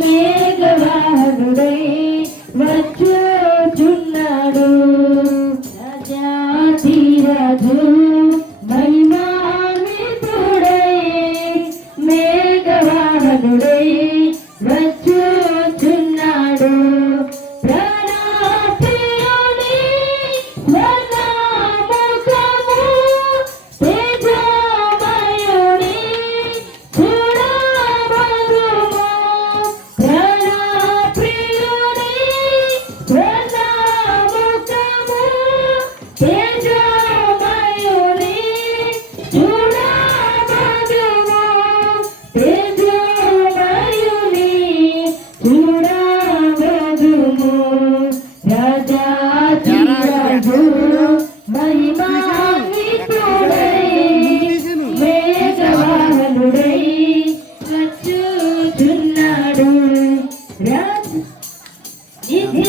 మేఘవాహనుడై వచ్చుచున్నాడు రాజాధిరాజు మహిమాన్వితుడై మేఘవాహనుడై వచ్చుచున్నాడు ప్రాణప్రియుని స్వర్ణముఖము తేజోమయుని చూడబడుము ప్రాణప్రియుని స్వర్ణముఖము తేజోమయుని చూడబడుము తేజోమయుని చూడబడుము రాజాధిరాజు మహిమాన్వితుడై మేఘవాహనుడై వచ్చుచున్నాడు నిత్య